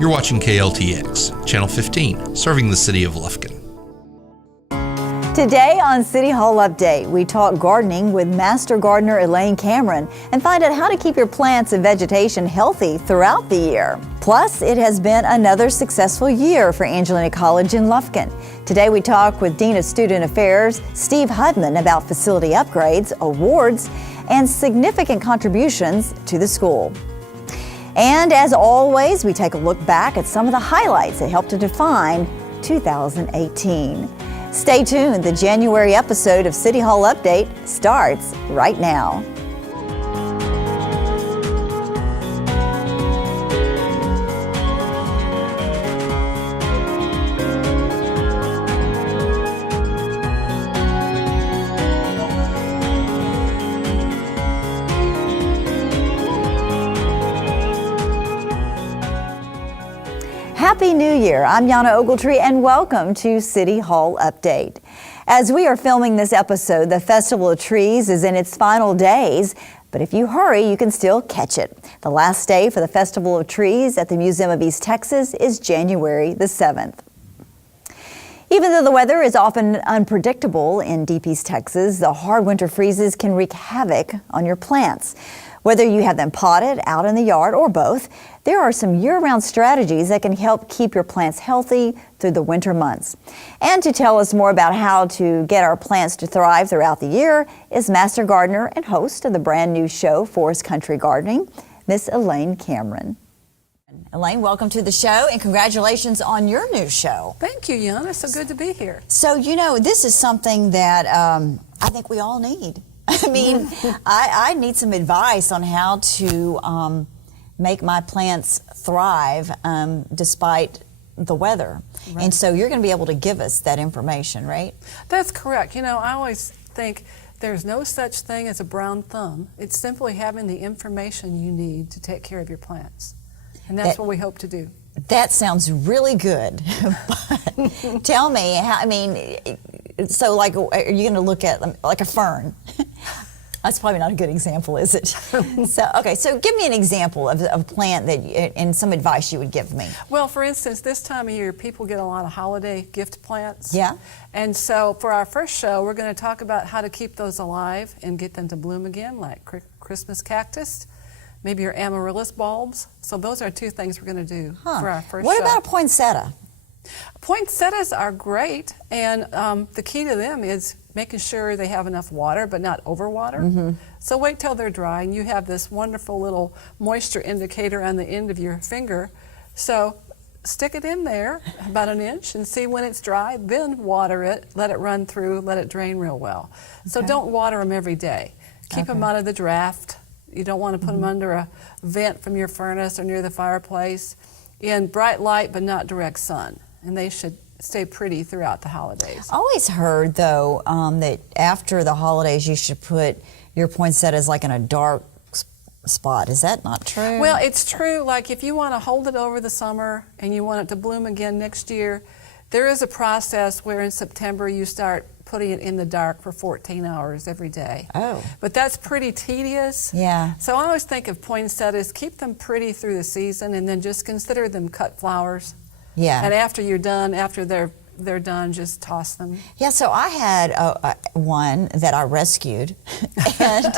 You're watching KLTX, Channel 15, serving the City of Lufkin. Today on City Hall Update, we talk gardening with Master Gardener Elaine and find out how to keep your plants and vegetation healthy throughout the year. Plus, it has been another successful year for Angelina College in Lufkin. Today we talk with Dean of Student Affairs, Steve Hudman, about facility upgrades, awards, and significant contributions to the school. And as always, we take a look back at some of the highlights that helped to define 2018. Stay tuned, the January episode of City Hall Update starts right now. Happy New Year. I'm Yana Ogletree and welcome to City Hall Update. As we are filming this episode, the Festival of Trees is in its final days, but if you hurry, you can still catch it. The last day for the Festival of Trees at the Museum of East Texas is January the 7th. Even though the weather is often unpredictable in deep East Texas, the hard winter freezes can wreak havoc on your plants. Whether you have them potted, out in the yard, or both, there are some year-round strategies that can help keep your plants healthy through the winter months. And to tell us more about how to get our plants to thrive throughout the year is Master Gardener and host of the brand new show, Forest Country Gardening, Miss Elaine Cameron. Elaine, welcome to the show and congratulations on your new show. Thank you, Yana. So good to be here. So, you know, this is something that I think we all need. I mean, I need some advice on how to make my plants thrive despite the weather. Right. And so you're going to be able to give us that information, right? That's correct. You know, I always think there's no such thing as a brown thumb. It's simply having the information you need to take care of your plants. And that's what we hope to do. That sounds really good. But tell me, how, I mean, so like, are you going to look at like a fern? That's probably not a good example, is it? So give me an example of a plant that, and some advice you would give me. Well, for instance, this time of year, people get a lot of holiday gift plants. Yeah. And so for our first show, we're going to talk about how to keep those alive and get them to bloom again, like Christmas cactus, maybe your amaryllis bulbs. So those are two things we're going to do for our first show. What about a poinsettia? Poinsettias are great, and the key to them is making sure they have enough water, but not overwater. Mm-hmm. So wait till they're dry, and you have this wonderful little moisture indicator on the end of your finger. So stick it in there about an inch and see when it's dry, then water it, let it run through, let it drain real well. Okay. So don't water them every day. Keep them out of the draft. You don't want to put them under a vent from your furnace or near the fireplace. In bright light, but not direct sun. And they should stay pretty throughout the holidays. I always heard, though, that after the holidays you should put your poinsettias like in a dark spot. Is that not true? Well, it's true. Like if you want to hold it over the summer and you want it to bloom again next year, there is a process where in September you start putting it in the dark for 14 hours every day. Oh. But that's pretty tedious. Yeah. So I always think of poinsettias, keep them pretty through the season and then just consider them cut flowers. Yeah. And after you're done, after they're done, just toss them. Yeah, so I had one that I rescued, and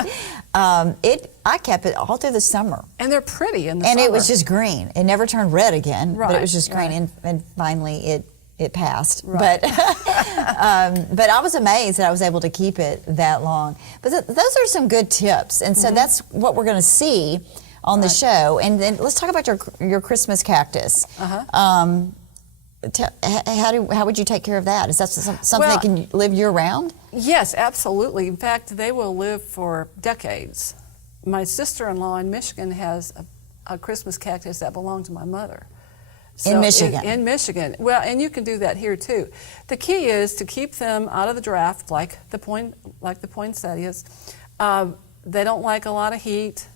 I kept it all through the summer. And they're pretty in the summer. And it was just green. It never turned red again, right, but it was just green, and finally it passed. Right. But I was amazed that I was able to keep it that long. But those are some good tips, and so that's what we're going to see on the show. And then let's talk about your Christmas cactus. How would you take care of that? Is that something that can live year-round? Yes, absolutely. In fact, they will live for decades. My sister-in-law in Michigan has a Christmas cactus that belonged to my mother. So in Michigan? In Michigan. Well, and you can do that here, too. The key is to keep them out of the draft, like the poinsettias. They don't like a lot of heat,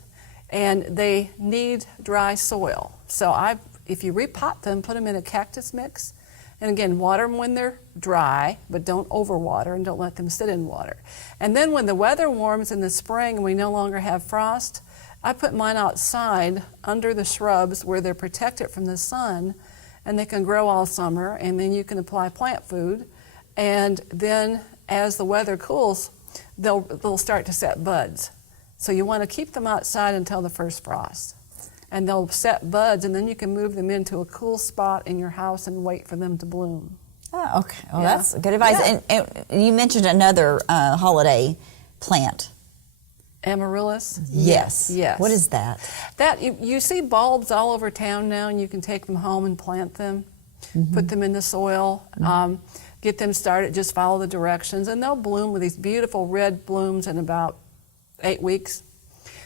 and they need dry soil. So if you repot them, put them in a cactus mix, and again, water them when they're dry, but don't overwater and don't let them sit in water. And then when the weather warms in the spring and we no longer have frost, I put mine outside under the shrubs where they're protected from the sun, and they can grow all summer, and then you can apply plant food. And then as the weather cools, they'll start to set buds. So you want to keep them outside until the first frost. And they'll set buds, and then you can move them into a cool spot in your house and wait for them to bloom. Oh, okay. Well, that's good advice. Yeah. And you mentioned another holiday plant. Amaryllis? Yes. Yes. What is that? That you see bulbs all over town now, and you can take them home and plant them, put them in the soil, get them started, just follow the directions, and they'll bloom with these beautiful red blooms in about 8 weeks.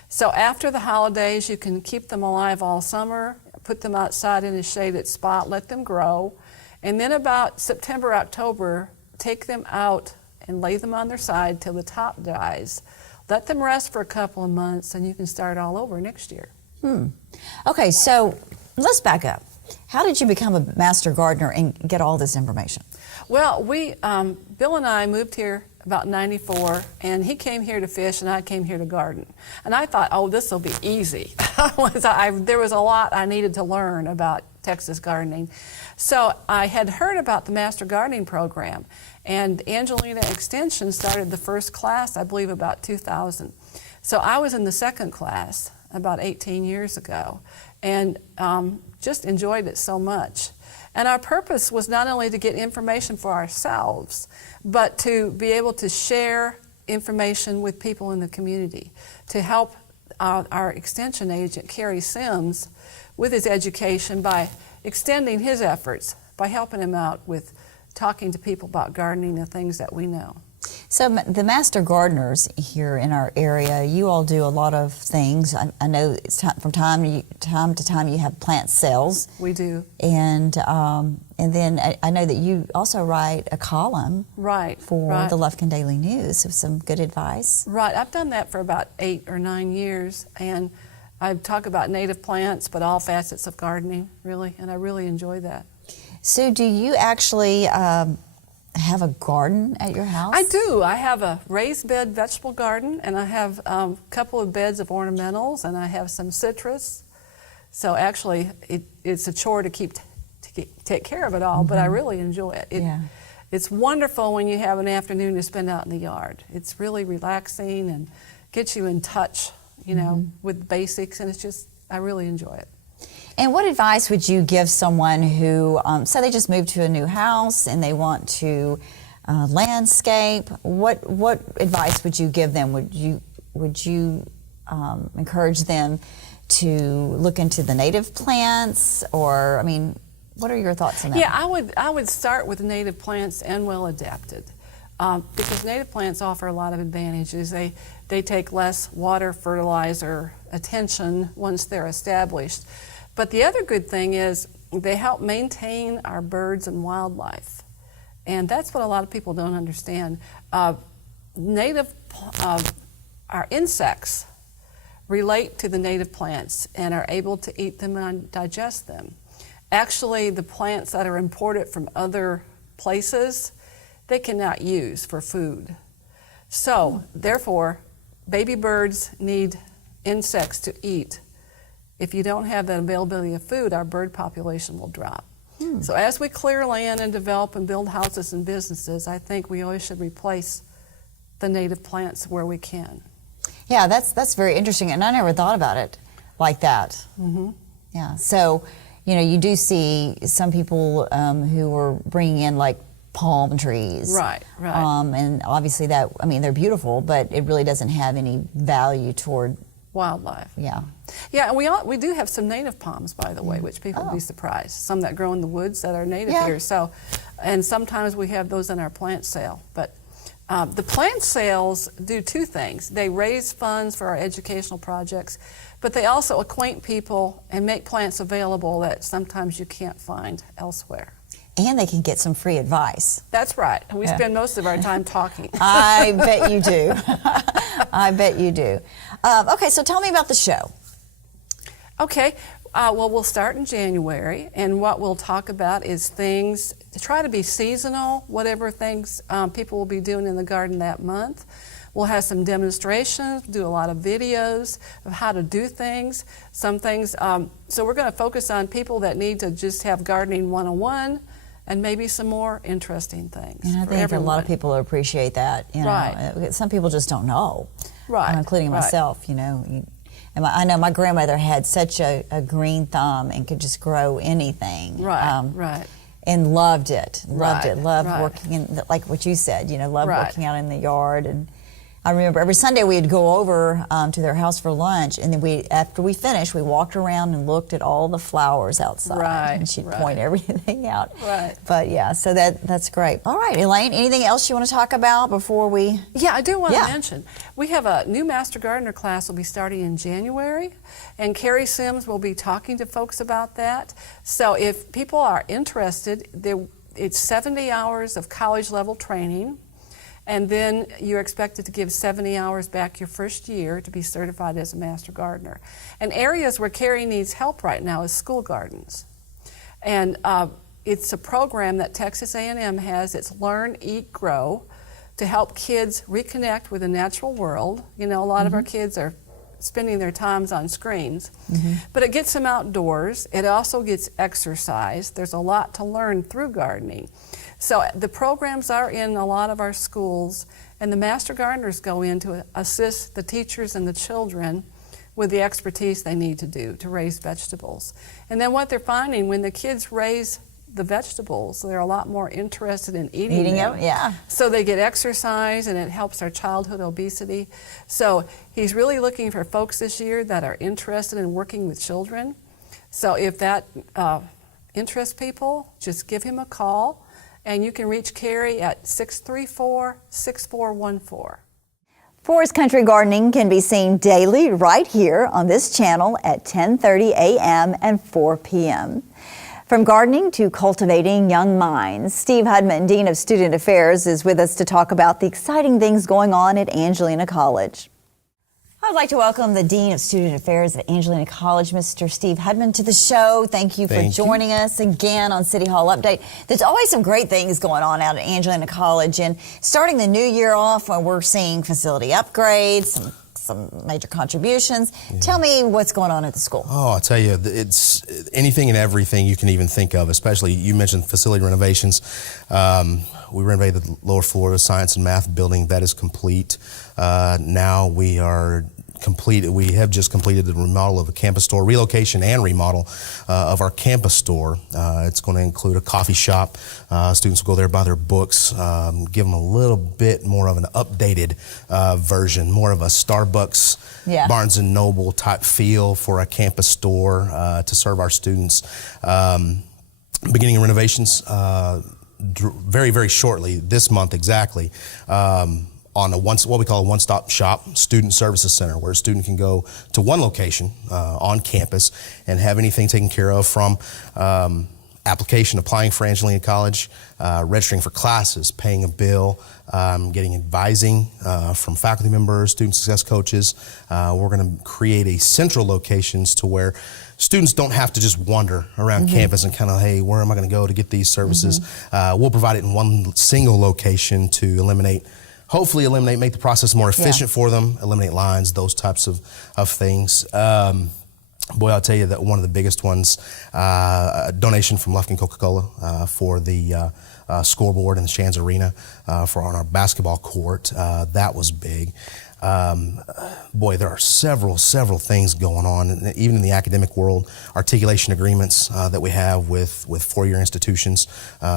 So after the holidays, you can keep them alive all summer, put them outside in a shaded spot, let them grow, and then about September, October, take them out and lay them on their side till the top dries. Let them rest for a couple of months, and you can start all over next year. Okay, so let's back up. How did you become a master gardener and get all this information? Well, Bill and I moved here about '94, and he came here to fish, and I came here to garden. And I thought, oh, this will be easy. There was a lot I needed to learn about Texas gardening. So I had heard about the Master Gardening Program, and Angelina Extension started the first class, I believe, about 2000. So I was in the second class about 18 years ago, and just enjoyed it so much. And our purpose was not only to get information for ourselves, but to be able to share information with people in the community, to help our extension agent, Kerry Sims, with his education by extending his efforts, by helping him out with talking to people about gardening and things that we know. So the master gardeners here in our area, you all do a lot of things. I know it's from time to time you have plant sales. We do. And then I know that you also write a column for the Lufkin Daily News, so some good advice. Right. I've done that for about 8 or 9 years, and I talk about native plants, but all facets of gardening, really, and I really enjoy that. So do you actually have a garden at your house? I do. I have a raised bed vegetable garden, and I have a couple of beds of ornamentals, and I have some citrus. So actually, it's a chore to take care of it all, but I really enjoy it. It's wonderful when you have an afternoon to spend out in the yard. It's really relaxing and gets you in touch, you know, with basics, and I really enjoy it. And what advice would you give someone who, say they just moved to a new house and they want to landscape? What advice would you give them? Would you encourage them to look into the native plants, or what are your thoughts on that? Yeah, I would start with native plants and well adapted, because native plants offer a lot of advantages. They take less water, fertilizer, attention once they're established. But the other good thing is they help maintain our birds and wildlife. And that's what a lot of people don't understand. Our insects relate to the native plants and are able to eat them and digest them. Actually, the plants that are imported from other places, they cannot use for food. So, therefore, baby birds need insects to eat. If you don't have that availability of food, our bird population will drop. So as we clear land and develop and build houses and businesses, I think we always should replace the native plants where we can. Yeah, that's very interesting, and I never thought about it like that. Yeah, so you do see some people who are bringing in like palm trees. Right. And obviously they're beautiful, but it really doesn't have any value toward wildlife. Yeah, and we do have some native palms, by the way, which people would be surprised. Some that grow in the woods that are native here. So, and sometimes we have those in our plant sale. But the plant sales do two things. They raise funds for our educational projects, but they also acquaint people and make plants available that sometimes you can't find elsewhere. And they can get some free advice. That's right. We spend most of our time talking. I bet you do. I bet you do. Okay, so tell me about the show. Okay. Well, we'll start in January, and what we'll talk about is things to try to be seasonal, whatever things people will be doing in the garden that month. We'll have some demonstrations, do a lot of videos of how to do things. Some things, so we're going to focus on people that need to just have gardening 101 and maybe some more interesting things. And I think a lot of people appreciate that. You know? Right. Some people just don't know, right, including myself, you know. And I know my grandmother had such a green thumb and could just grow anything. Right, right. And loved it, loved right. working in, like what you said, you know, loved working out in the yard. And I remember every Sunday we'd go over to their house for lunch, and then after we finished, we walked around and looked at all the flowers outside. Right, and she'd point everything out. Right. But yeah, so that's great. All right, Elaine, anything else you want to talk about before we? Yeah, I do want to mention, we have a new Master Gardener class will be starting in January, and Carrie Sims will be talking to folks about that. So if people are interested, it's 70 hours of college level training. And then you're expected to give 70 hours back your first year to be certified as a Master Gardener. And areas where Carrie needs help right now is school gardens. And it's a program that Texas A&M has. It's Learn, Eat, Grow to help kids reconnect with the natural world. You know, a lot of our kids are spending their times on screens. But it gets them outdoors. It also gets exercise. There's a lot to learn through gardening. So the programs are in a lot of our schools, and the Master Gardeners go in to assist the teachers and the children with the expertise they need to do to raise vegetables. And then what they're finding, when the kids raise the vegetables, they're a lot more interested in eating them. Yeah. So they get exercise, and it helps our childhood obesity. So he's really looking for folks this year that are interested in working with children. So if that interests people, just give him a call. And you can reach Carrie at 634-6414. Forest Country Gardening can be seen daily right here on this channel at 10:30 a.m. and 4 p.m. From gardening to cultivating young minds, Steve Hudman, Dean of Student Affairs, is with us to talk about the exciting things going on at Angelina College. I'd like to welcome the Dean of Student Affairs at Angelina College, Mr. Steve Hudman, to the show. Thank you for joining us again on City Hall Update. There's always some great things going on out at Angelina College, and starting the new year off, we're seeing facility upgrades, some major contributions. Yeah. Tell me what's going on at the school. Oh, I'll tell you, it's anything and everything you can even think of, especially you mentioned facility renovations. We renovated the lower floor of the science and math building. That is complete. Now we have just completed the remodel of a campus store, relocation and remodel of our campus store. It's going to include a coffee shop. Students will go there, buy their books, give them a little bit more of an updated version, more of a Starbucks, Barnes & Noble type feel for a campus store to serve our students. Beginning of renovations very, very shortly, this month exactly, on what we call a one-stop shop student services center, where a student can go to one location on campus and have anything taken care of, from applying for Angelina College, registering for classes, paying a bill, getting advising from faculty members, student success coaches. We're going to create a central locations to where students don't have to just wander around campus and kind of, hey, where am I going to go to get these services? We'll provide it in one single location to hopefully make the process more efficient for them, eliminate lines, those types of things. Boy, I'll tell you that one of the biggest ones, a donation from Lufkin Coca-Cola for the scoreboard in the Shands Arena on our basketball court. That was big. Boy, there are several things going on, even in the academic world. Articulation agreements that we have with four-year institutions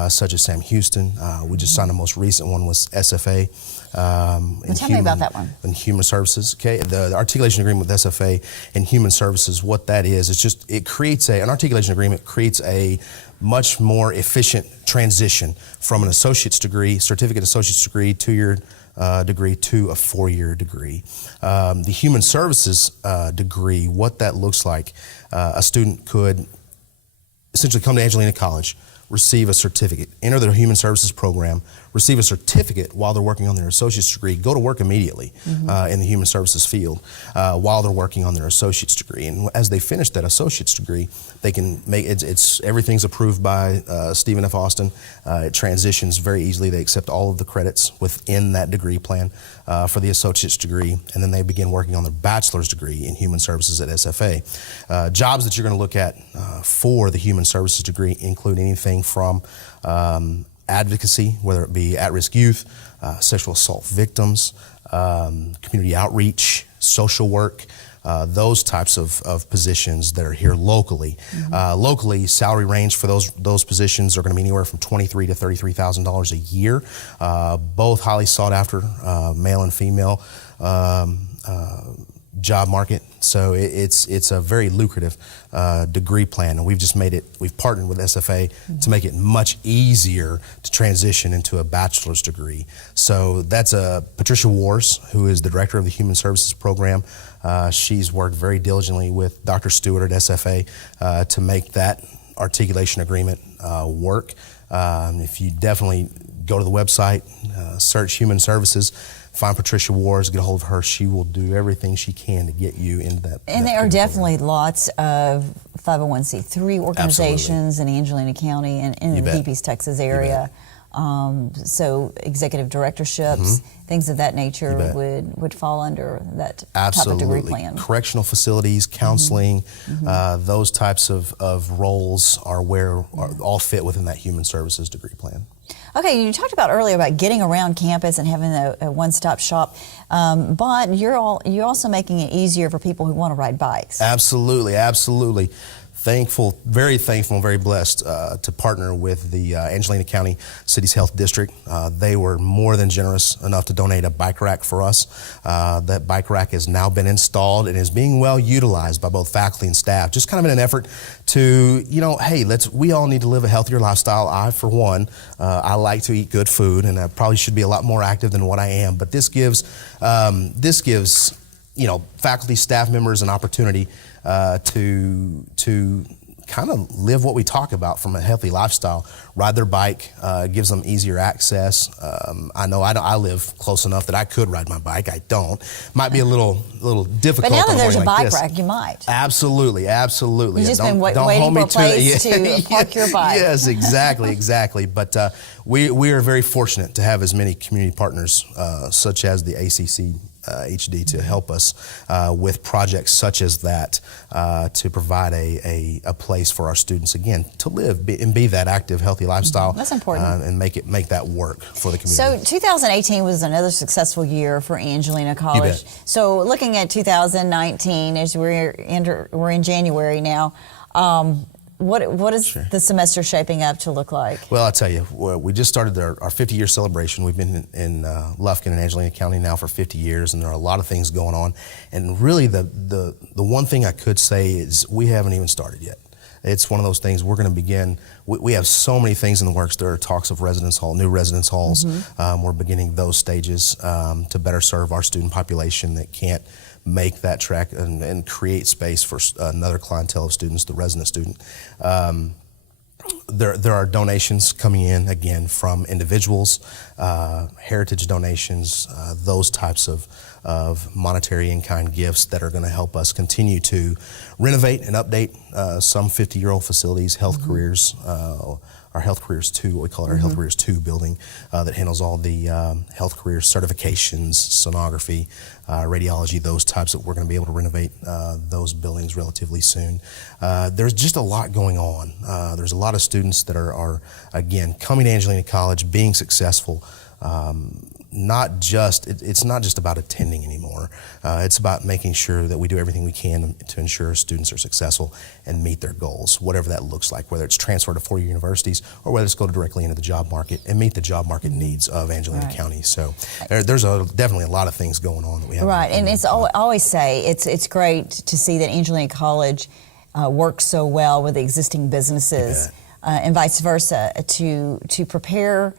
such as Sam Houston. We just signed the most recent one with SFA. Tell me about that one. In human services, okay? The articulation agreement with SFA and human services, what that is, it's just, it creates an articulation agreement creates a much more efficient transition from an associate's degree, certificate associate's degree, 2-year degree to a 4-year degree. The human services degree, what that looks like, a student could essentially come to Angelina College, receive a certificate, enter the human services program, receive a certificate while they're working on their associate's degree, go to work immediately in the human services field while they're working on their associate's degree. And as they finish that associate's degree, they can make everything's approved by Stephen F. Austin. It transitions very easily. They accept all of the credits within that degree plan for the associate's degree, and then they begin working on their bachelor's degree in human services at SFA. Jobs that you're going to look at for the human services degree include anything from advocacy, whether it be at-risk youth, sexual assault victims, community outreach, social work, those types of positions that are here locally. Locally, salary range for those positions are going to be anywhere from $23,000 to $33,000 a year. Both highly sought after, male and female job market. So it's a very lucrative degree plan, and we've partnered with SFA to make it much easier to transition into a bachelor's degree. So that's Patricia Wars, who is the director of the Human Services Program. She's worked very diligently with Dr. Stewart at SFA to make that articulation agreement work. If you definitely go to the website, search Human Services, find Patricia Wars, get a hold of her. She will do everything she can to get you into that. And there are definitely lots of 501c3 organizations in Angelina County and in the Deep East Texas area. So executive directorships, things of that nature would fall under that type of degree plan. Correctional facilities, counseling, those types of roles are all fit within that human services degree plan. Okay, you talked about earlier about getting around campus and having a one-stop shop, but you're also making it easier for people who want to ride bikes. Absolutely, absolutely. Very thankful, very blessed to partner with the Angelina County City's Health District. They were more than generous enough to donate a bike rack for us. That bike rack has now been installed and is being well utilized by both faculty and staff, just kind of in an effort to, hey, we all need to live a healthier lifestyle. I, for one, I like to eat good food, and I probably should be a lot more active than what I am, but this gives faculty, staff members an opportunity to kind of live what we talk about from a healthy lifestyle. Ride their bike, gives them easier access. I know I live close enough that I could ride my bike. I don't. Might be a little difficult. But now that there's a bike this. Rack, you might. Absolutely. You've just been waiting for a place to park your bike. Yes, exactly. But we are very fortunate to have as many community partners such as the ACC HD to help us with projects such as that to provide a place for our students, again, to live and be that active, healthy lifestyle. That's important. And make that work for the community. So 2018 was another successful year for Angelina College. So looking at 2019, as we're in January now, what is the semester shaping up to look like? Well, I'll tell you, we just started our 50-year celebration. We've been in Lufkin and Angelina County now for 50 years, and there are a lot of things going on. And really, the one thing I could say is we haven't even started yet. It's one of those things we're going to begin. We have so many things in the works. There are talks of new residence halls. We're beginning those stages to better serve our student population that can't make that trek and create space for another clientele of students, the resident student. There are donations coming in, again, from individuals, heritage donations, those types of monetary in-kind gifts that are going to help us continue to renovate and update some 50-year-old facilities, health careers, our Health Careers 2, what we call it our Health Careers 2 building that handles all the health careers certifications, sonography, radiology, those types that we're going to be able to renovate those buildings relatively soon. There's just a lot going on. There's a lot of students that are again, coming to Angelina College, being successful. It's not just about attending anymore. It's about making sure that we do everything we can to ensure students are successful and meet their goals, whatever that looks like, whether it's transfer to four-year universities or whether it's go directly into the job market and meet the job market needs of Angelina County. So there's definitely a lot of things going on that we have. Right, and I always say it's great to see that Angelina College works so well with the existing businesses and vice versa to prepare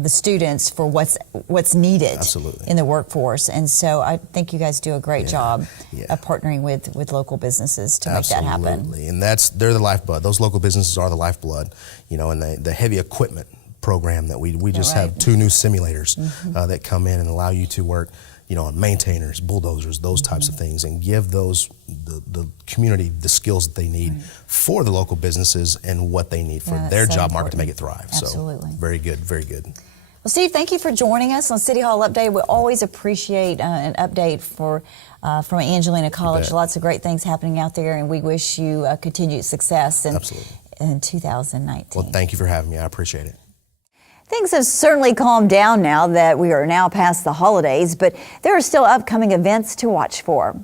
the students for what's needed in the workforce. And so I think you guys do a great job of partnering with local businesses to make that happen. Absolutely, and they're the lifeblood. Those local businesses are the lifeblood, and the heavy equipment program that we just have 2 new simulators that come in and allow you to work, on maintainers, bulldozers, those types of things, and give the community the skills that they need for the local businesses and what they need for their job market to make it thrive. Absolutely. So very good, very good. Well, Steve, thank you for joining us on City Hall Update. We always appreciate an update from Angelina College. Lots of great things happening out there, and we wish you continued success in 2019. Well, thank you for having me. I appreciate it. Things have certainly calmed down now that we are now past the holidays, but there are still upcoming events to watch for.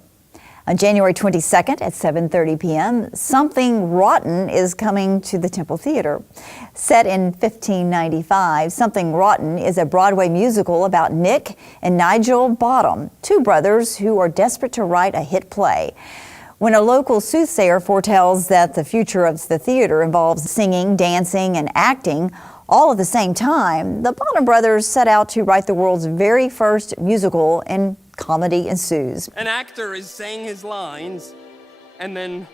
On January 22nd at 7:30 p.m., Something Rotten is coming to the Temple Theater. Set in 1595, Something Rotten is a Broadway musical about Nick and Nigel Bottom, 2 brothers who are desperate to write a hit play. When a local soothsayer foretells that the future of the theater involves singing, dancing, and acting all at the same time, the Bottom brothers set out to write the world's very first musical, and comedy ensues. An actor is saying his lines, and then,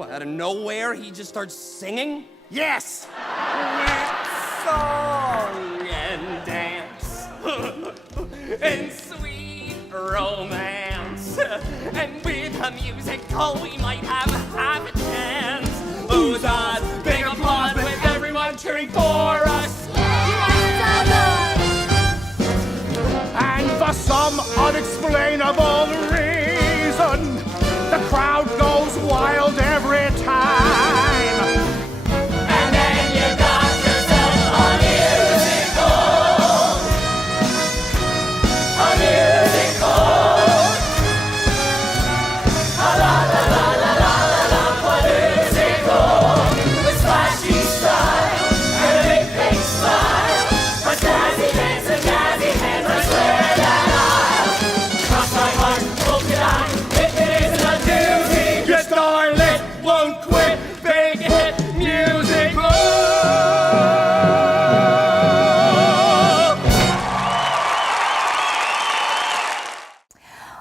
out of nowhere, he just starts singing? Yes! With song and dance, and sweet romance, and with a musical we might have a chance. Who's on big applause with everyone cheering for us? And for some unexplainable reason, the crowd goes wild every time. And then you got yourself a musical. A la la la la la la la, a musical. With flashy style and a big big smile, a jazzy dance and jazzy hands, I swear that I'll cross my heart, hope that I, if it isn't a doozy, your starlet won't quit, big hit musical.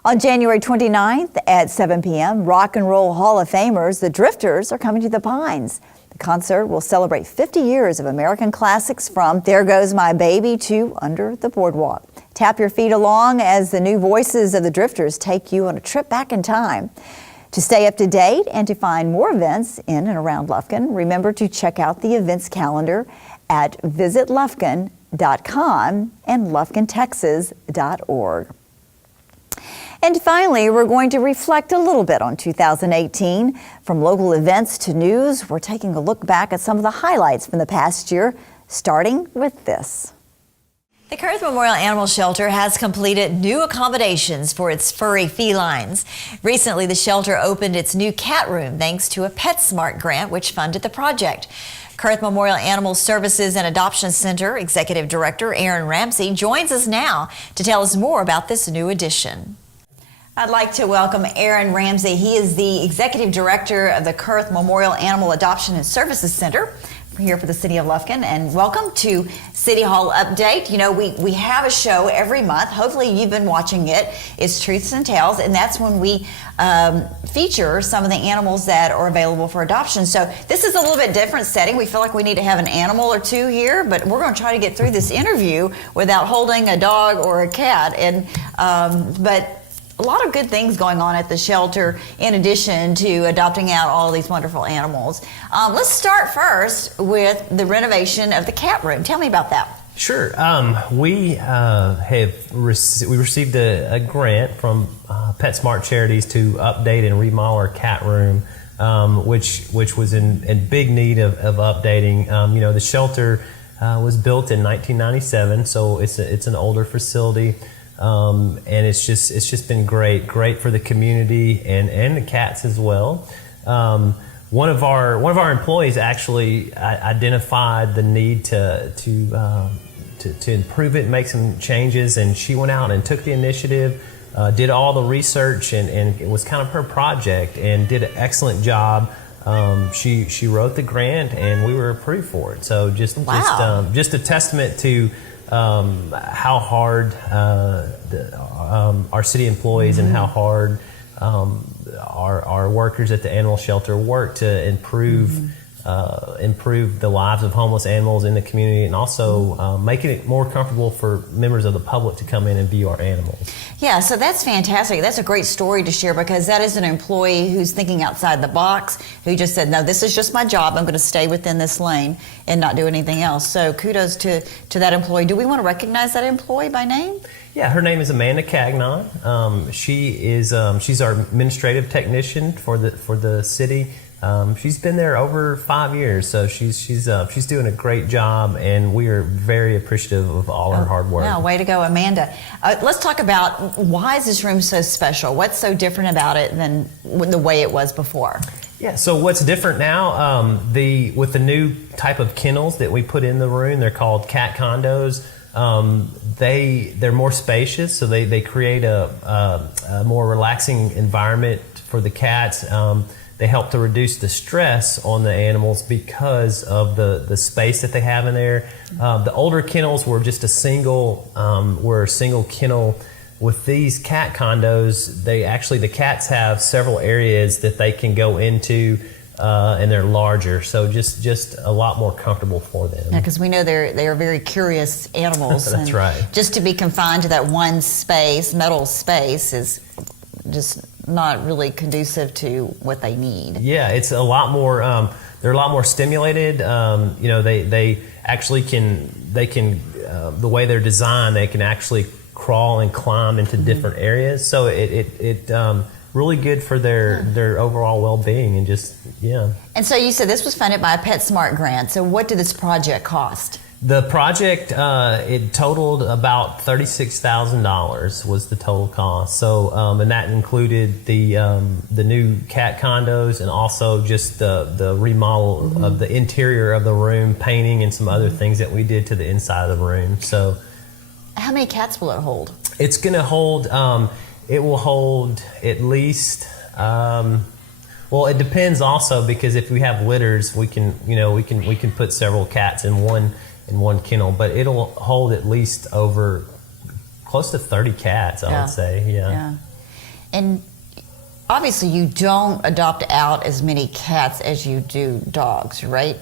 On January 29th at 7 p.m., Rock and Roll Hall of Famers, the Drifters, are coming to the Pines. The concert will celebrate 50 years of American classics from There Goes My Baby to Under the Boardwalk. Tap your feet along as the new voices of the Drifters take you on a trip back in time. To stay up to date and to find more events in and around Lufkin, remember to check out the events calendar at visitlufkin.com and lufkintexas.org. And finally, we're going to reflect a little bit on 2018. From local events to news, we're taking a look back at some of the highlights from the past year, starting with this. The Kurth Memorial Animal Shelter has completed new accommodations for its furry felines. Recently, the shelter opened its new cat room thanks to a PetSmart grant, which funded the project. Kurth Memorial Animal Services and Adoption Center Executive Director Aaron Ramsey joins us now to tell us more about this new addition. I'd like to welcome Aaron Ramsey. He is the Executive Director of the Kurth Memorial Animal Adoption and Services Center here for the City of Lufkin, and welcome to City Hall Update. You know, we have a show every month. Hopefully you've been watching it. It's Truths and Tales, and that's when we feature some of the animals that are available for adoption. So this is a little bit different setting. We feel like we need to have an animal or two here, but we're going to try to get through this interview without holding a dog or a cat. And but a lot of good things going on at the shelter in addition to adopting out all of these wonderful animals. Let's start first with the renovation of the cat room. Tell me about that. Sure. We received a grant from PetSmart Charities to update and remodel our cat room, which was in big need of updating. The shelter was built in 1997, so it's an older facility. And it's just been great for the community and the cats as well. One of our employees actually identified the need to improve it and make some changes, and she went out and took the initiative, did all the research, and it was kind of her project, and did an excellent job. She wrote the grant, and we were approved for it. So just a testament to how hard our city employees and how hard our workers at the animal shelter work to improve improve the lives of homeless animals in the community, and also making it more comfortable for members of the public to come in and view our animals. Yeah, so that's fantastic. That's a great story to share, because that is an employee who's thinking outside the box, who just said, no, this is just my job. I'm going to stay within this lane and not do anything else. So kudos to that employee. Do we want to recognize that employee by name? Yeah, her name is Amanda Cagnon. She's our administrative technician for the city. She's been there over 5 years, so she's doing a great job, and we are very appreciative of all her hard work. Wow, way to go, Amanda. Let's talk about, why is this room so special? What's so different about it than the way it was before? Yeah, so what's different now, with the new type of kennels that we put in the room, they're called cat condos. They're more spacious, so they create a more relaxing environment for the cats. They help to reduce the stress on the animals because of the space that they have in there. The older kennels were just a single kennel. With these cat condos, the cats have several areas that they can go into, and they're larger, so just a lot more comfortable for them. Yeah, because we know they are very curious animals. That's right. Just to be confined to that one space, metal space, is just not really conducive to what they need. Yeah, it's a lot more. They're a lot more stimulated. They actually can. The way they're designed, they can actually crawl and climb into different areas. So it really good for their overall well-being, and just And so you said this was funded by a PetSmart grant. So what did this project cost? The project, it totaled about $36,000 was the total cost. So, and that included the new cat condos, and also just the remodel of the interior of the room, painting, and some other things that we did to the inside of the room. So, how many cats will it hold? It's going to hold. It will hold at least. Well, it depends also, because if we have litters, we can put several cats in one kennel, but it'll hold at least over close to 30 cats, I would say. Yeah. And obviously you don't adopt out as many cats as you do dogs, right?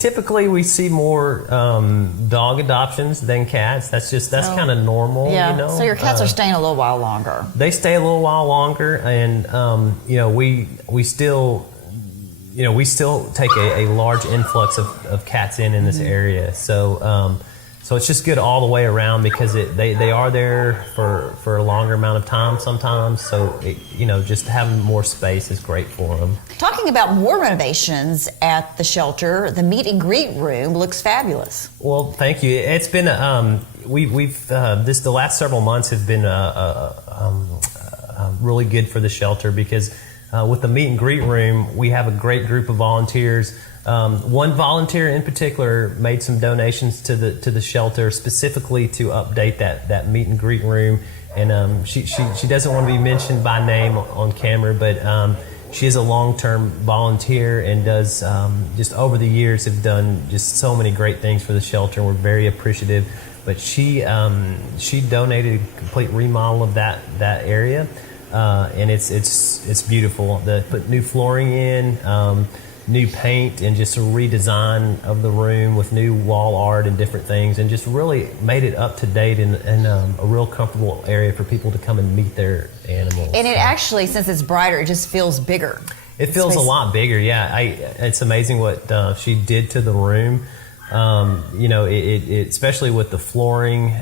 Typically we see more dog adoptions than cats. That's kind of normal. Yeah. So your cats are staying a little while longer. They stay a little while longer, and we still take a large influx of cats in this area. So it's just good all the way around, because they are there for a longer amount of time sometimes. So just having more space is great for them. Talking about more renovations at the shelter, the meet and greet room looks fabulous. Well, thank you. It's been the last several months have been really good for the shelter, because with the meet and greet room, we have a great group of volunteers. One volunteer in particular made some donations to the shelter specifically to update that meet and greet room, and she doesn't want to be mentioned by name on camera, but she is a long-term volunteer, and does just over the years have done just so many great things for the shelter, and we're very appreciative. But she donated a complete remodel of that area. And it's beautiful. They put new flooring in, new paint, and just a redesign of the room with new wall art and different things, and just really made it up to date and a real comfortable area for people to come and meet their animals. And it actually, since it's brighter, it just feels bigger. It feels a lot bigger, yeah. It's amazing what she did to the room. It especially with the flooring,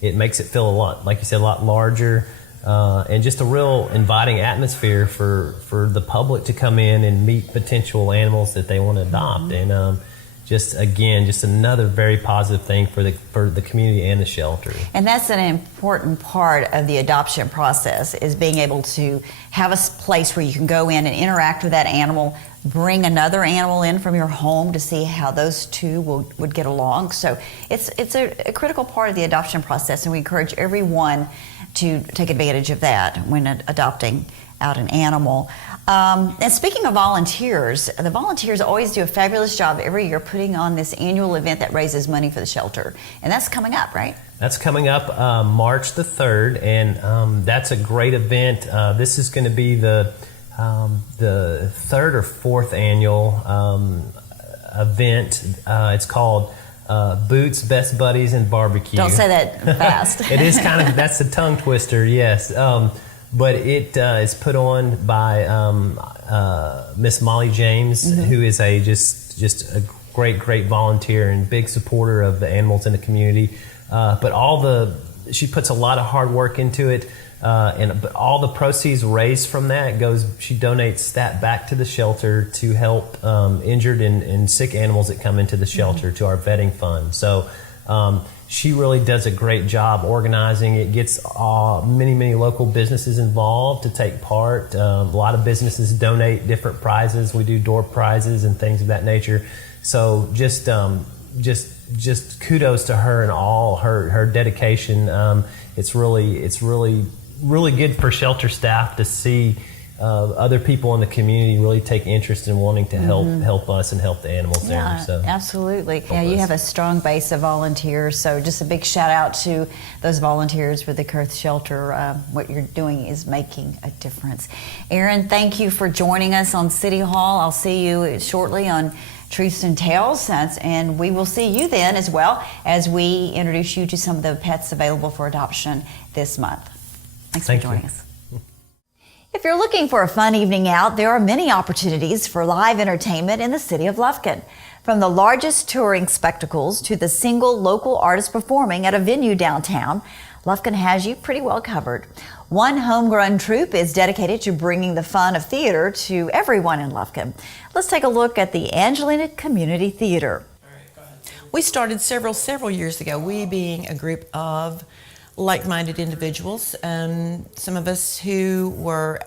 it makes it feel a lot, like you said, a lot larger. And just a real inviting atmosphere for the public to come in and meet potential animals that they want to adopt. And just another very positive thing for the community and the shelter. And that's an important part of the adoption process, is being able to have a place where you can go in and interact with that animal, bring another animal in from your home to see how those two would get along. So it's a critical part of the adoption process, and we encourage everyone to take advantage of that when adopting out an animal. And speaking of volunteers, the volunteers always do a fabulous job every year putting on this annual event that raises money for the shelter. And that's coming up, right? That's coming up March the 3rd, and that's a great event. This is going to be the the third or fourth annual event. It's called Boots, Best Buddies, and Barbecue. Don't say that fast. It is kind of, that's a tongue twister, yes. But it is put on by Miss Molly James, who is a just a great volunteer and big supporter of the animals in the community. But she puts a lot of hard work into it. But all the proceeds raised from that she donates that back to the shelter to help injured and sick animals that come into the shelter, to our vetting fund. So she really does a great job organizing. It gets many local businesses involved to take part. A lot of businesses donate different prizes. We do door prizes and things of that nature. So just kudos to her and all her dedication. It's really good for shelter staff to see other people in the community really take interest in wanting to help us and help the animals there. So absolutely. Yeah, you have a strong base of volunteers, so just a big shout out to those volunteers for the Kurth shelter. What you're doing is making a difference. Aaron, thank you for joining us on City Hall. I'll see you shortly on Truths and Tales, and we will see you then as well as we introduce you to some of the pets available for adoption this month. Thanks for joining us. If you're looking for a fun evening out, there are many opportunities for live entertainment in the City of Lufkin. From the largest touring spectacles to the single local artist performing at a venue downtown, Lufkin has you pretty well covered. One homegrown troupe is dedicated to bringing the fun of theater to everyone in Lufkin. Let's take a look at the Angelina Community Theater. We started several years ago, we being a group of like-minded individuals, some of us who were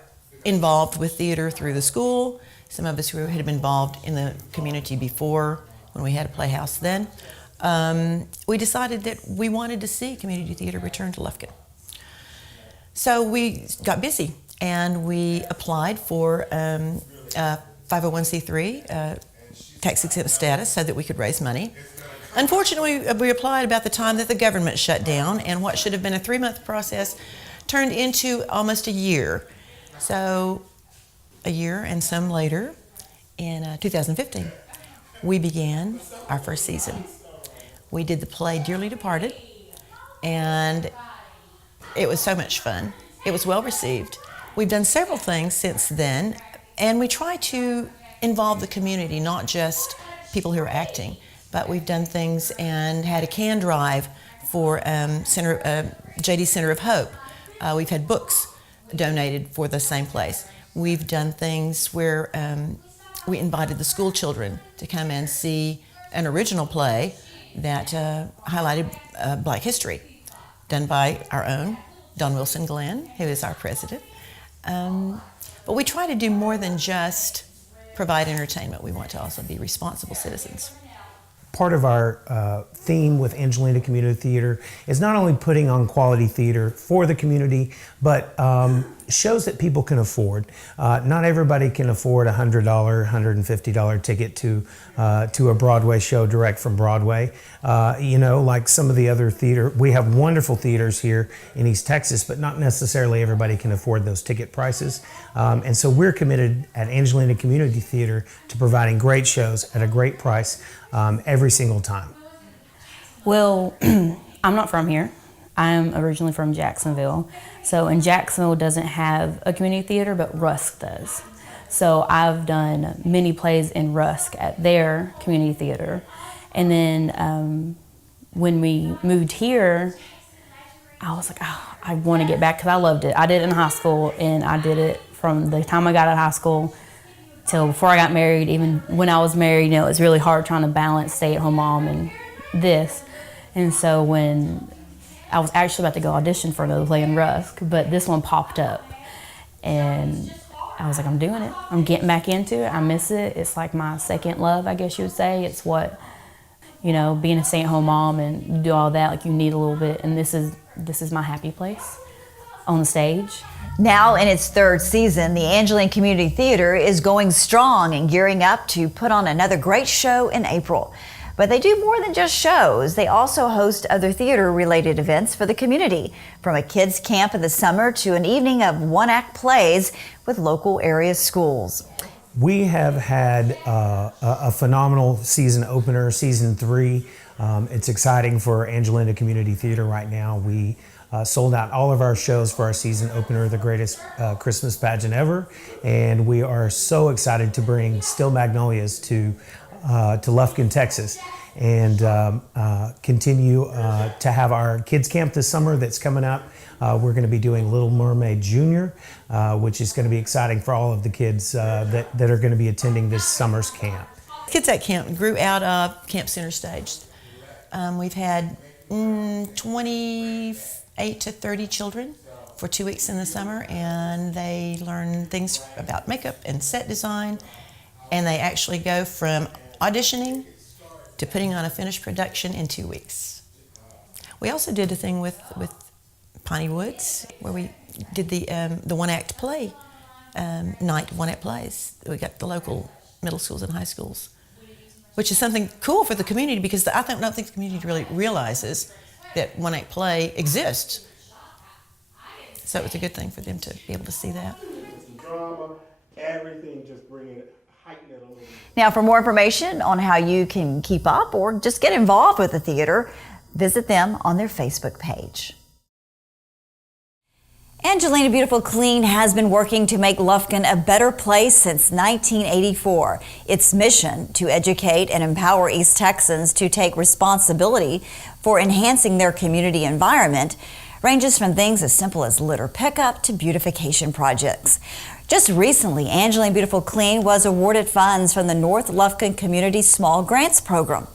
involved with theater through the school, some of us who had been involved in the community before when we had a playhouse then. We decided that we wanted to see community theater return to Lufkin. So we got busy and we applied for 501c3 tax-exempt status so that we could raise money. Unfortunately, we applied about the time that the government shut down, and what should have been a 3-month process turned into almost a year. So a year and some later, in 2015, we began our first season. We did the play Dearly Departed, and it was so much fun. It was well received. We've done several things since then, and we try to involve the community, not just people who are acting. But we've done things and had a can drive for JD Center of Hope. We've had books donated for the same place. We've done things where we invited the school children to come and see an original play that highlighted Black history, done by our own Don Wilson Glenn, who is our president. But we try to do more than just provide entertainment. We want to also be responsible citizens. Part of our theme with Angelina Community Theater is not only putting on quality theater for the community, but shows that people can afford. Not everybody can afford a $100, $150 ticket to a Broadway show direct from Broadway. Like some of the other theater, we have wonderful theaters here in East Texas, but not necessarily everybody can afford those ticket prices. And so we're committed at Angelina Community Theater to providing great shows at a great price every single time. Well, I'm not from here. I'm originally from Jacksonville. And Jacksonville doesn't have a community theater, but Rusk does. So I've done many plays in Rusk at their community theater. And then when we moved here, I was like, oh, I want to get back because I loved it. I did it in high school, and I did it from the time I got out of high school till before I got married. Even when I was married, it was really hard trying to balance stay-at-home mom and this. And so when I was actually about to go audition for another play in Rusk, but this one popped up, and I was like, I'm doing it. I'm getting back into it. I miss it. It's like my second love, I guess you would say. It's what, being a stay-at-home mom and you do all that, like you need a little bit, and this is my happy place on the stage. Now in its third season, the Angelina Community Theater is going strong and gearing up to put on another great show in April. But they do more than just shows. They also host other theater-related events for the community, from a kids' camp in the summer to an evening of one-act plays with local area schools. We have had a phenomenal season opener, season 3. It's exciting for Angelina Community Theater right now. We sold out all of our shows for our season opener, the greatest Christmas pageant ever, and we are so excited to bring Still Magnolias to Lufkin, Texas, and continue to have our kids camp this summer that's coming up. We're going to be doing Little Mermaid Junior, which is going to be exciting for all of the kids that are going to be attending this summer's camp. Kids at camp grew out of Camp Center Stage. We've had 28 to 30 children for 2 weeks in the summer, and they learn things about makeup and set design, and they actually go from auditioning to putting on a finished production in 2 weeks. We also did a thing with Piney Woods where we did the one-act play night, one-act plays. We got the local middle schools and high schools, which is something cool for the community, because I don't think the community really realizes that one-act play exists. So it was a good thing for them to be able to see that. Drama, everything, just bringing it, heighten it a little bit. Now, for more information on how you can keep up or just get involved with the theater, visit them on their Facebook page. Angelina Beautiful Clean has been working to make Lufkin a better place since 1984. Its mission to educate and empower East Texans to take responsibility for enhancing their community environment ranges from things as simple as litter pickup to beautification projects. Just recently, Angelina Beautiful Clean was awarded funds from the North Lufkin Community Small Grants Program.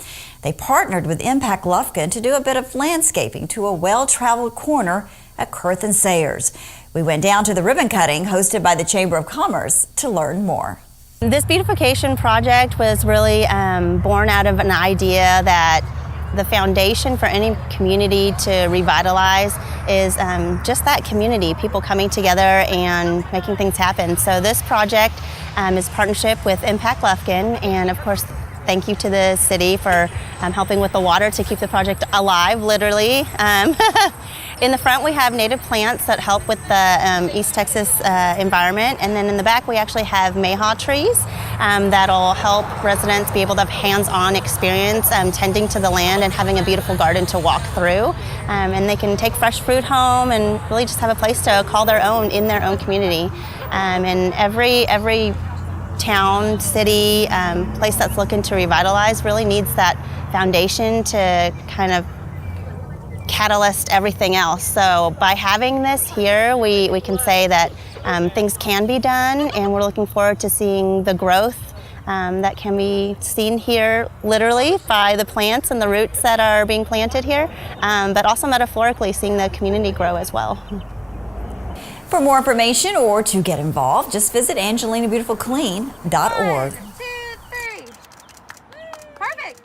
They partnered with Impact Lufkin to do a bit of landscaping to a well-traveled corner at Kurth and Sayers. We went down to the ribbon cutting hosted by the Chamber of Commerce to learn more. This beautification project was really born out of an idea that the foundation for any community to revitalize is just that community, people coming together and making things happen. So this project is a partnership with Impact Lufkin, and of course, thank you to the city for helping with the water to keep the project alive, literally. In the front, we have native plants that help with the East Texas environment, and then in the back, we actually have mayhaw trees that'll help residents be able to have hands-on experience tending to the land and having a beautiful garden to walk through. And they can take fresh fruit home and really just have a place to call their own in their own community. And every town, city, place that's looking to revitalize really needs that foundation to kind of catalyst everything else. So by having this here, we can say that things can be done, and we're looking forward to seeing the growth that can be seen here literally by the plants and the roots that are being planted here, but also metaphorically seeing the community grow as well. For more information or to get involved, just visit angelinabeautifulclean.org. 1, 2, 3. Perfect.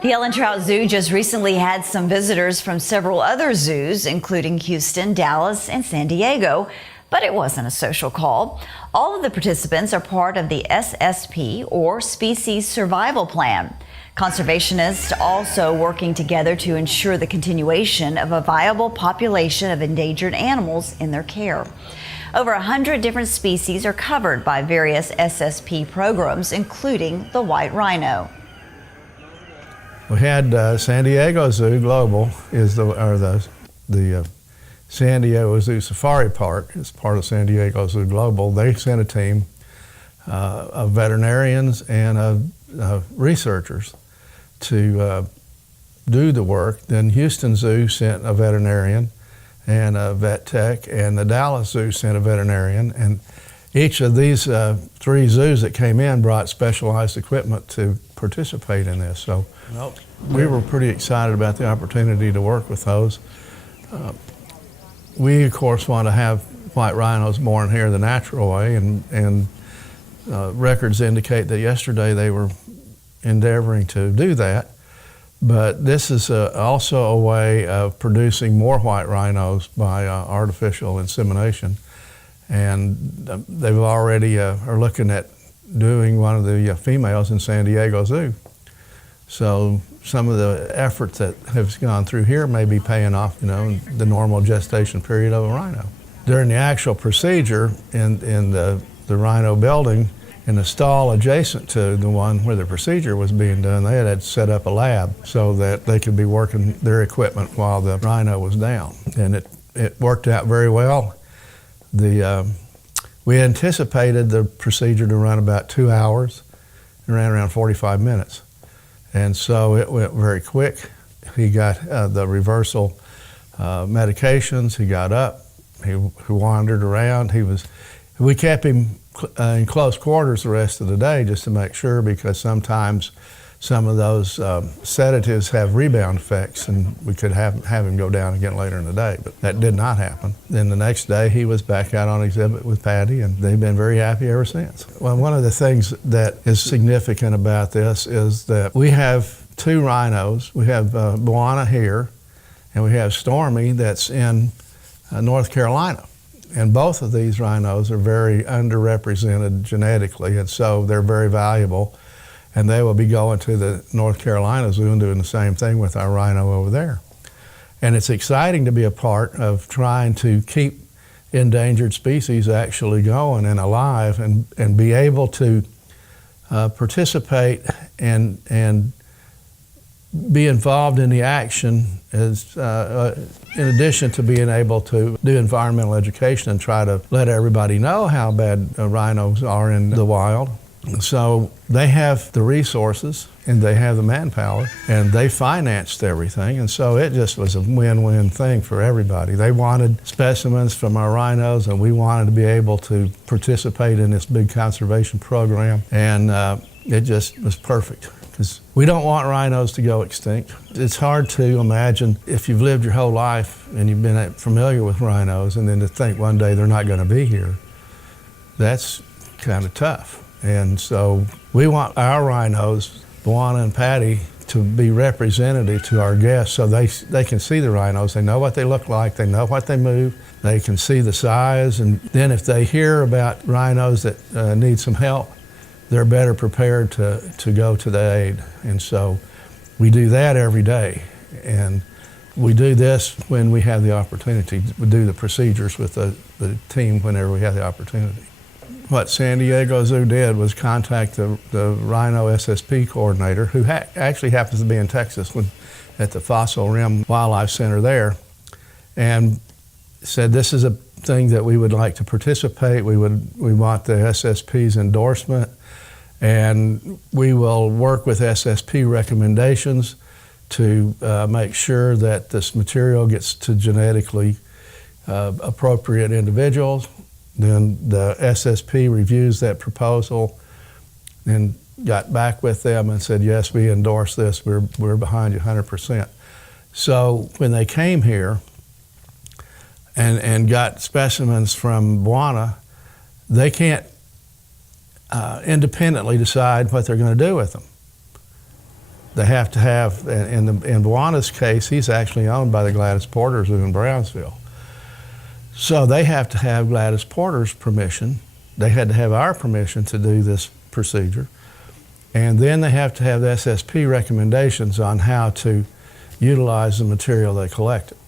The Ellen Trout Zoo just recently had some visitors from several other zoos, including Houston, Dallas, and San Diego, but it wasn't a social call. All of the participants are part of the SSP, or Species Survival Plan. Conservationists also working together to ensure the continuation of a viable population of endangered animals in their care. Over 100 different species are covered by various SSP programs, including the white rhino. We had San Diego Zoo Global is the San Diego Zoo Safari Park is part of San Diego Zoo Global. They sent a team of veterinarians and researchers to do the work. Then Houston Zoo sent a veterinarian and a vet tech, and the Dallas Zoo sent a veterinarian. And each of these 3 zoos that came in brought specialized equipment to participate in this. So we were pretty excited about the opportunity to work with those. We, of course, want to have white rhinos born here the natural way, and records indicate that yesterday they were endeavoring to do that. But this is also a way of producing more white rhinos by artificial insemination. And they've already are looking at doing one of the females in San Diego Zoo. So some of the efforts that have gone through here may be paying off, the normal gestation period of a rhino. During the actual procedure in the rhino building, in the stall adjacent to the one where the procedure was being done, they had set up a lab so that they could be working their equipment while the rhino was down. And it worked out very well. We anticipated the procedure to run about 2 hours. It ran around 45 minutes. And so it went very quick. He got the reversal medications. He got up. He wandered around. We kept him in close quarters the rest of the day just to make sure, because sometimes some of those sedatives have rebound effects, and we could have him go down again later in the day, but that did not happen. Then the next day he was back out on exhibit with Patty, and they've been very happy ever since. Well, one of the things that is significant about this is that we have 2 rhinos. We have Buana here, and we have Stormy that's in North Carolina. And both of these rhinos are very underrepresented genetically, and so they're very valuable. And they will be going to the North Carolina Zoo and doing the same thing with our rhino over there. And it's exciting to be a part of trying to keep endangered species actually going and alive, and be able to participate and be involved in the action as in addition to being able to do environmental education and try to let everybody know how bad rhinos are in the wild. So they have the resources and they have the manpower and they financed everything, and so it just was a win-win thing for everybody. They wanted specimens from our rhinos and we wanted to be able to participate in this big conservation program, and it just was perfect. Because we don't want rhinos to go extinct. It's hard to imagine if you've lived your whole life and you've been familiar with rhinos, and then to think one day they're not going to be here. That's kind of tough. And so we want our rhinos, Buana and Patty, to be representative to our guests, so they can see the rhinos. They know what they look like. They know what they move. They can see the size. And then if they hear about rhinos that need some help, they're better prepared to go to the aid. And so we do that every day. And we do this when we have the opportunity. We do the procedures with the team whenever we have the opportunity. What San Diego Zoo did was contact the Rhino SSP coordinator, who actually happens to be in Texas at the Fossil Rim Wildlife Center there, and said this is a thing that we would like to participate. We want the SSP's endorsement, and we will work with SSP recommendations to make sure that this material gets to genetically appropriate individuals. Then the SSP reviews that proposal and got back with them and said, yes, we endorse this, we're behind you 100%. So when they came here and got specimens from Buana, they can't independently decide what they're going to do with them. They have to have, in Buana's case, he's actually owned by the Gladys Porter Zoo in Brownsville. So they have to have Gladys Porter's permission. They had to have our permission to do this procedure. And then they have to have the SSP recommendations on how to utilize the material they collected.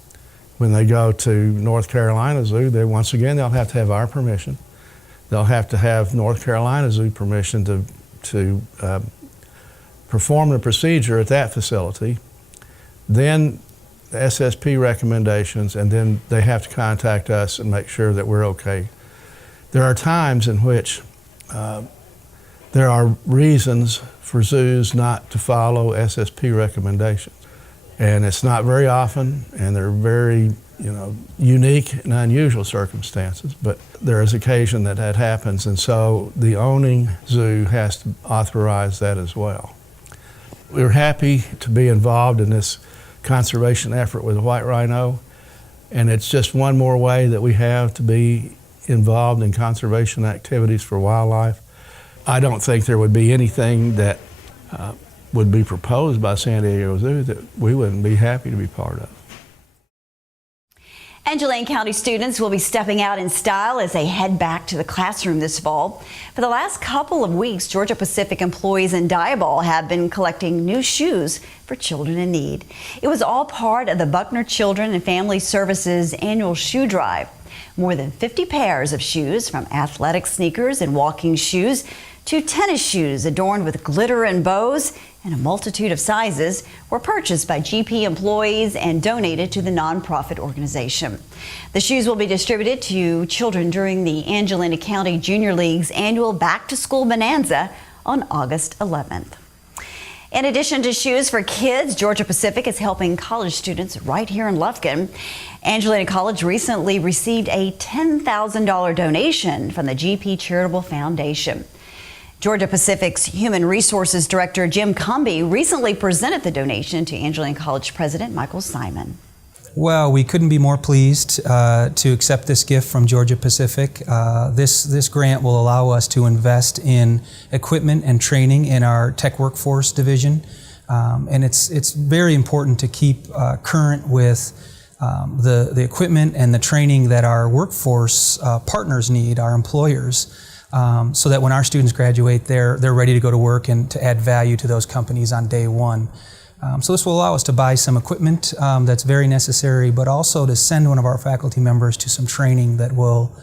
When they go to North Carolina Zoo, once again, they'll have to have our permission. They'll have to have North Carolina Zoo permission to perform the procedure at that facility. Then the SSP recommendations, and then they have to contact us and make sure that we're okay. There are times in which there are reasons for zoos not to follow SSP recommendations. And it's not very often, and they're very unique and unusual circumstances, but there is occasion that happens, and so the owning zoo has to authorize that as well. We're happy to be involved in this conservation effort with the white rhino, and it's just one more way that we have to be involved in conservation activities for wildlife. I don't think there would be anything that would be proposed by San Diego Zoo that we wouldn't be happy to be part of. Angelina County students will be stepping out in style as they head back to the classroom this fall. For the last couple of weeks, Georgia Pacific employees in Diabol have been collecting new shoes for children in need. It was all part of the Buckner Children and Family Services annual shoe drive. More than 50 pairs of shoes, from athletic sneakers and walking shoes to tennis shoes adorned with glitter and bows and a multitude of sizes, were purchased by GP employees and donated to the nonprofit organization. The shoes will be distributed to children during the Angelina County Junior League's annual Back to School Bonanza on August 11th. In addition to shoes for kids, Georgia Pacific is helping college students right here in Lufkin. Angelina College recently received a $10,000 donation from the GP Charitable Foundation. Georgia Pacific's Human Resources Director Jim Cumbie recently presented the donation to Angelina College President Michael Simon. Well, we couldn't be more pleased to accept this gift from Georgia Pacific. This grant will allow us to invest in equipment and training in our tech workforce division, and it's very important to keep current with the equipment and the training that our workforce partners need, our employers, so that when our students graduate, they're ready to go to work and to add value to those companies on day one. So this will allow us to buy some equipment that's very necessary, but also to send one of our faculty members to some training that will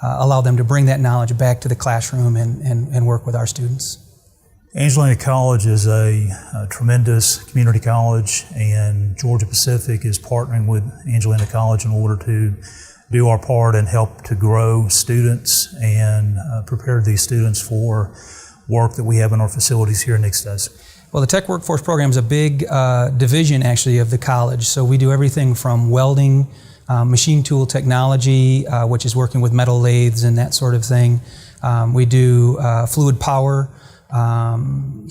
allow them to bring that knowledge back to the classroom and work with our students. Angelina College is a tremendous community college, and Georgia Pacific is partnering with Angelina College in order to do our part and help to grow students and prepare these students for work that we have in our facilities here in Nixtas. Well, the Tech Workforce Program is a big division, actually, of the college. So we do everything from welding, machine tool technology, which is working with metal lathes and that sort of thing. We do fluid power,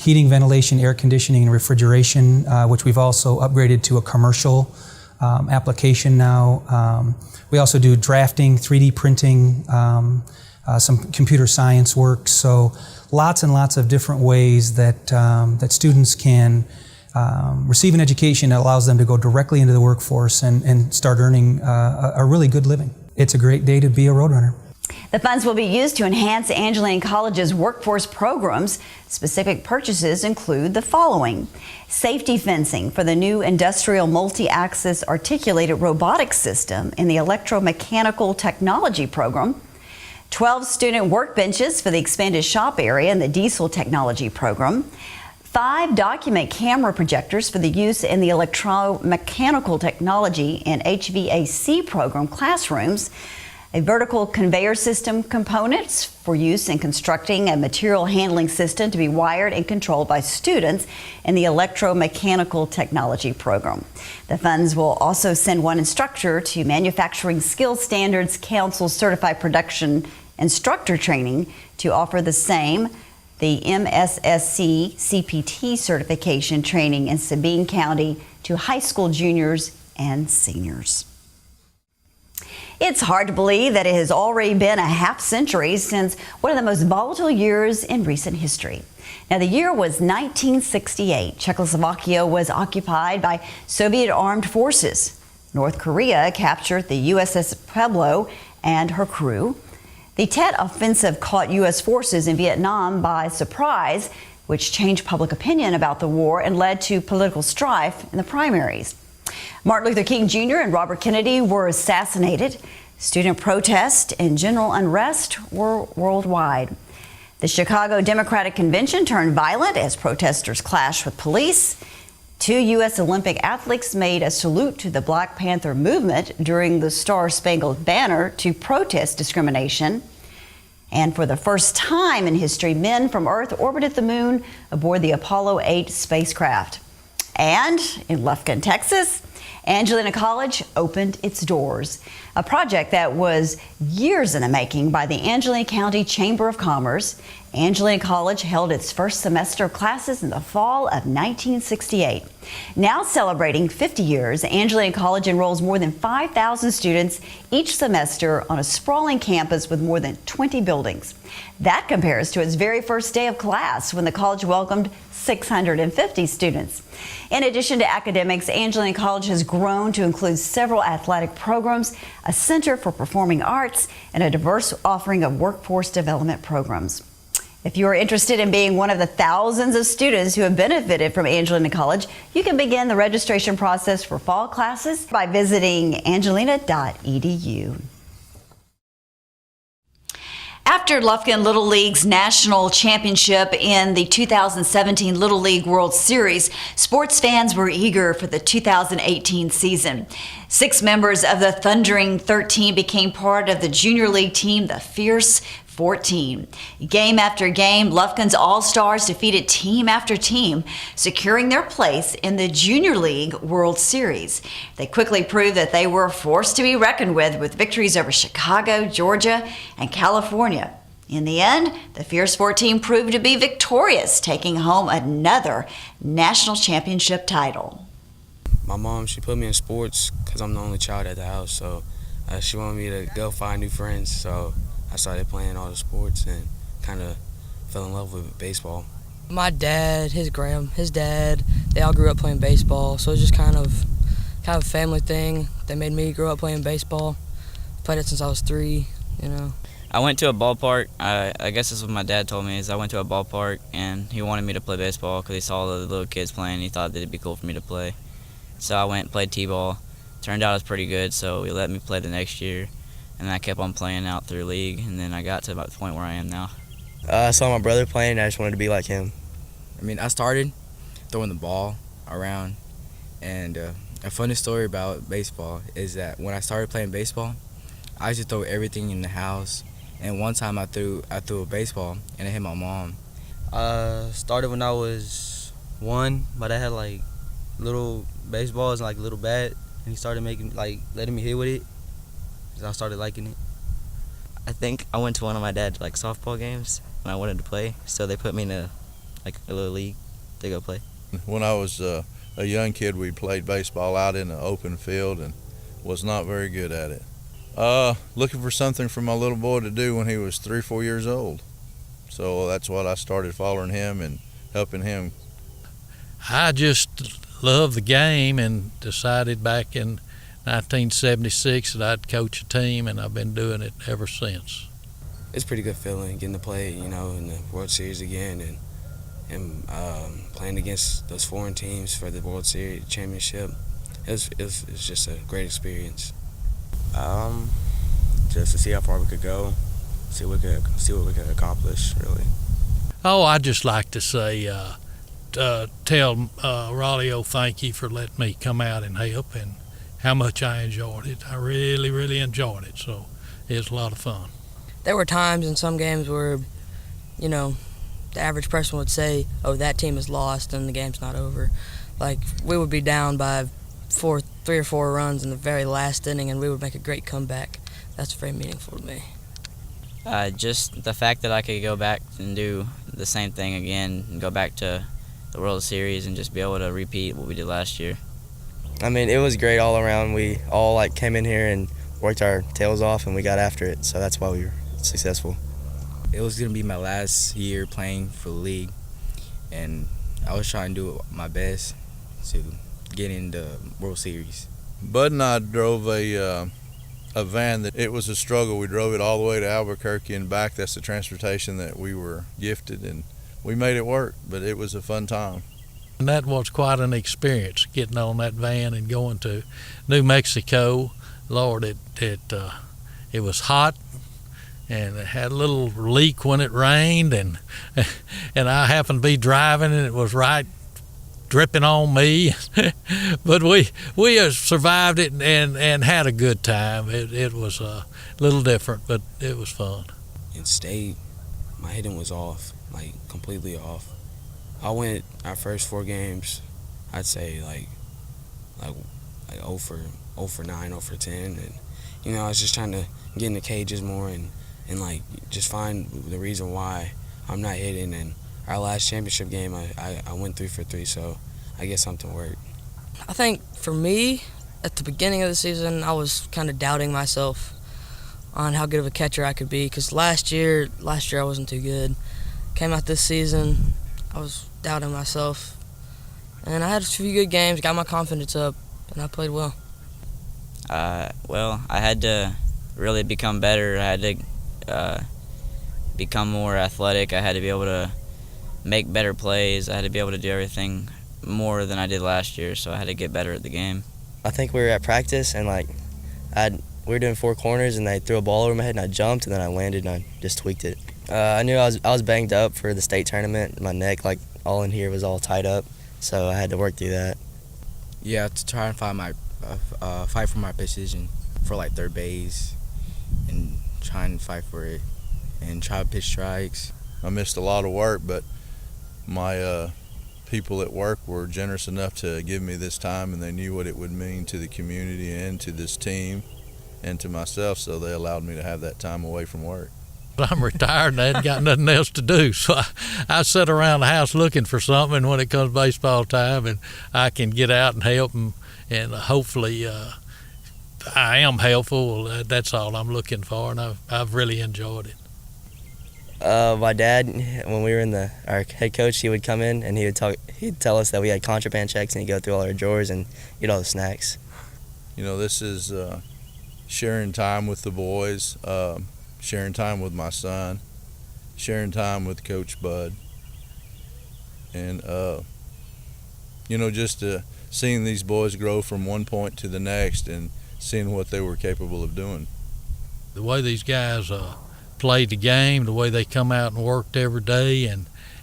heating, ventilation, air conditioning, and refrigeration, which we've also upgraded to a commercial application now. We also do drafting, 3D printing, some computer science work. So lots and lots of different ways that that students can receive an education that allows them to go directly into the workforce and start earning a really good living. It's a great day to be a Roadrunner. The funds will be used to enhance Angelina College's workforce programs. Specific purchases include the following: safety fencing for the new industrial multi-axis articulated robotics system in the electromechanical technology program, 12 student workbenches for the expanded shop area in the diesel technology program, 5 document camera projectors for the use in the electromechanical technology and HVAC program classrooms, a vertical conveyor system components for use in constructing a material handling system to be wired and controlled by students in the electromechanical technology program. The funds will also send one instructor to Manufacturing Skills Standards Council certified production instructor training to offer the same, the MSSC CPT certification training in Sabine County to high school juniors and seniors. It's hard to believe that it has already been a half century since one of the most volatile years in recent history. Now, the year was 1968. Czechoslovakia was occupied by Soviet armed forces. North Korea captured the USS Pueblo and her crew. The Tet Offensive caught U.S. forces in Vietnam by surprise, which changed public opinion about the war and led to political strife in the primaries. Martin Luther King Jr. and Robert Kennedy were assassinated. Student protest and general unrest were worldwide. The Chicago Democratic Convention turned violent as protesters clashed with police. 2 U.S. Olympic athletes made a salute to the Black Panther movement during the Star-Spangled Banner to protest discrimination. And for the first time in history, men from Earth orbited the moon aboard the Apollo 8 spacecraft. And in Lufkin, Texas, Angelina College opened its doors, a project that was years in the making by the Angelina County Chamber of Commerce Angelina College held its first semester of classes in the fall of 1968. Now celebrating 50 years, Angelina College enrolls more than 5,000 students each semester on a sprawling campus with more than 20 buildings. That compares to its very first day of class when the college welcomed 650 students. In addition to academics, Angelina College has grown to include several athletic programs, a center for performing arts, and a diverse offering of workforce development programs. If you are interested in being one of the thousands of students who have benefited from Angelina College, you can begin the registration process for fall classes by visiting angelina.edu. After Lufkin Little League's national championship in the 2017 Little League World Series, sports fans were eager for the 2018 season. 6 members of the Thundering 13 became part of the junior league team, the Fierce 14. Game after game, Lufkin's All-Stars defeated team after team, securing their place in the Junior League World Series. They quickly proved that they were a force to be reckoned with victories over Chicago, Georgia, and California. In the end, the Fierce 14 proved to be victorious, taking home another national championship title. My mom, she put me in sports because I'm the only child at the house, so she wanted me to go find new friends, so I started playing all the sports and kind of fell in love with baseball. My dad, his dad, they all grew up playing baseball, so it was just kind of a family thing. They made me grow up playing baseball. Played it since I was 3, you know. I went to a ballpark. I guess this is what my dad told me, is I went to a ballpark and he wanted me to play baseball because he saw the little kids playing and he thought that it'd be cool for me to play. So I went and played t-ball. Turned out it was pretty good, so he let me play the next year. And I kept on playing out through league, and then I got to about the point where I am now. I saw my brother playing, and I just wanted to be like him. I mean, I started throwing the ball around, and a funny story about baseball is that when I started playing baseball, I used to throw everything in the house, and one time I threw a baseball, and it hit my mom. Started when I was 1, but I had like little baseballs and like a little bat, and he started letting me hit with it. I started liking it. I think I went to one of my dad's softball games and I wanted to play, so they put me in a little league to go play. When I was a young kid, we played baseball out in the open field and was not very good at it. Looking for something for my little boy to do when he was 3 or 4 years old. So that's what I started following him and helping him. I just loved the game and decided back in 1976 that I'd coach a team, and I've been doing it ever since. It's a pretty good feeling getting to play, in the World Series again and playing against those foreign teams for the World Series championship. It's just a great experience. Just to see how far we could go, see what we could accomplish, really. Oh, I'd just like to say, tell Raleigh, thank you for letting me come out and help, and how much I enjoyed it. I really, really enjoyed it, so it was a lot of fun. There were times in some games where, the average person would say, oh, that team is lost and the game's not over. We would be down by 3 or 4 runs in the very last inning, and we would make a great comeback. That's very meaningful to me. Just the fact that I could go back and do the same thing again and go back to the World Series and just be able to repeat what we did last year. I mean, it was great all around. We all came in here and worked our tails off, and we got after it. So that's why we were successful. It was gonna be my last year playing for the league, and I was trying to do my best to get in the World Series. Bud and I drove a van that it was a struggle. We drove it all the way to Albuquerque and back. That's the transportation that we were gifted, and we made it work. But it was a fun time. And that was quite an experience, getting on that van and going to New Mexico. Lord, it was hot, and it had a little leak when it rained, and I happened to be driving, and it was right dripping on me. But we survived it and had a good time. It was a little different, but it was fun. In state, my hitting was off, completely off. I went our first 4 games, I'd say 0 for 9, 0 for 10, and I was just trying to get in the cages more and just find the reason why I'm not hitting. And our last championship game, I went 3 for 3, so I guess something worked. I think for me, at the beginning of the season, I was kind of doubting myself on how good of a catcher I could be, because last year I wasn't too good. Came out this season, I was doubting myself, and I had a few good games, got my confidence up, and I played well. Well, I had to really become better. I had to become more athletic. I had to be able to make better plays. I had to be able to do everything more than I did last year, so I had to get better at the game. I think we were at practice, and we were doing 4 corners, and they threw a ball over my head, and I jumped, and then I landed, and I just tweaked it. I knew I was banged up for the state tournament. My neck, like all in here, was all tied up, so I had to work through that. Yeah, to try and fight for my position for like third base, and try and fight for it, and try to pitch strikes. I missed a lot of work, but my people at work were generous enough to give me this time, and they knew what it would mean to the community and to this team and to myself, so they allowed me to have that time away from work. I'm retired and I hadn't got nothing else to do, so I sit around the house looking for something when it comes baseball time, and I can get out and help them, and hopefully I am helpful. That's all I'm looking for, and I've really enjoyed it. My dad, when we were our head coach, he would come in and he'd tell us that we had contraband checks, and he'd go through all our drawers and eat all the snacks. You know, this is sharing time with the boys, sharing time with my son, sharing time with Coach Bud, and just seeing these boys grow from one point to the next and seeing what they were capable of doing. The way these guys played the game, the way they come out and worked every day,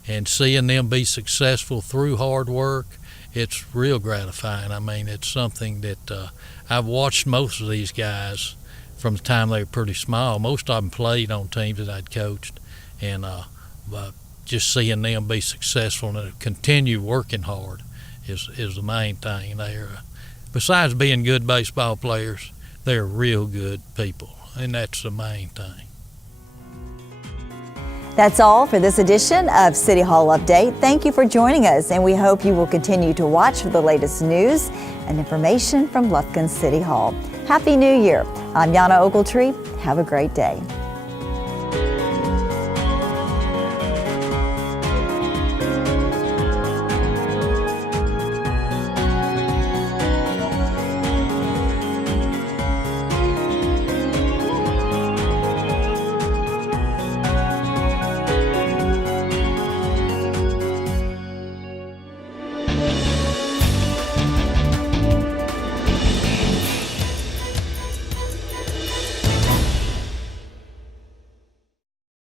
and seeing them be successful through hard work, it's real gratifying. I mean, it's something that I've watched most of these guys from the time they were pretty small. Most of them played on teams that I'd coached, and just seeing them be successful and continue working hard is the main thing. Besides being good baseball players, they're real good people, and that's the main thing. That's all for this edition of City Hall Update. Thank you for joining us, and we hope you will continue to watch for the latest news and information from Lufkin City Hall. Happy New Year. I'm Yana Ogletree. Have a great day.